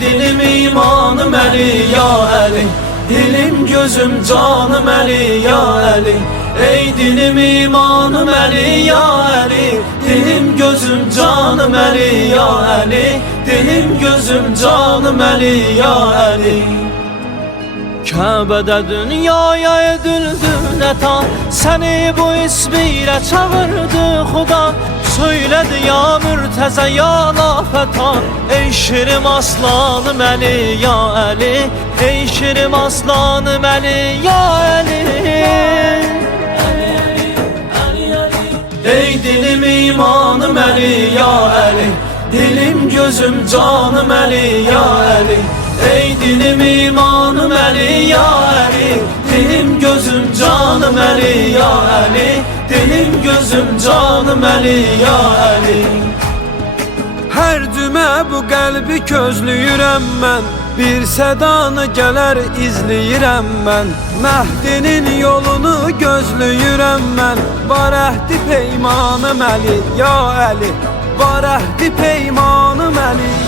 dilim imanım Əli ya Əli, dilim gözüm canım Əli ya Əli. Ey dilim imanım Əli ya Əli, dilim gözüm canım Əli ya Əli, dilim gözüm canım Əli ya Əli. Kəbədə dünyaya edildi nəta, səni bu ismiyle çağırdı Xuda. Söylədi ya mürtəzə ya lafətan, ey şirim aslanım Əli ya Əli, ey şirim aslanım Əli ya Əli. Ey dilim imanım Əli ya Əli, dilim gözüm canım Əli ya Əli. Ey dilim imanım Əli ya Əli, dilim gözüm canım Əli ya Əli, dilim gözüm canım Əli ya Əli. Hər cümə bu qəlbi közləyirəm mən, bir sədanı gələr izləyirəm mən. Məhdinin yolunu gözləyirəm mən, var əhdi peymanım Əli ya Əli, var əhdi peymanım Əli